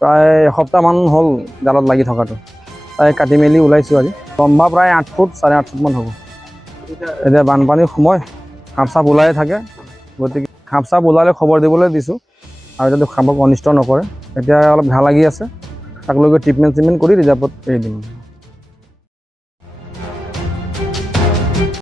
প্ৰায় এসপ্তাহমান হ'ল জালত লাগি থকাটো। তাই কাটি মেলি ওলাইছোঁ আজি। লম্বা প্ৰায় 8 ফুট 8.5 ফুটমান হ'ব। এতিয়া বানপানীৰ সময়, সাপ চাপ ওলাই থাকে, গতিকে সাপ চাপ ওলালে খবৰ দিবলৈ দিছোঁ আৰু যাতে সাপক অনিষ্ট নকৰে। এতিয়া অলপ ঘাঁ লাগি আছে, তাক লৈ গৈ ট্ৰিটমেণ্ট কৰি ৰিজাৰ্ভত এৰি দিম।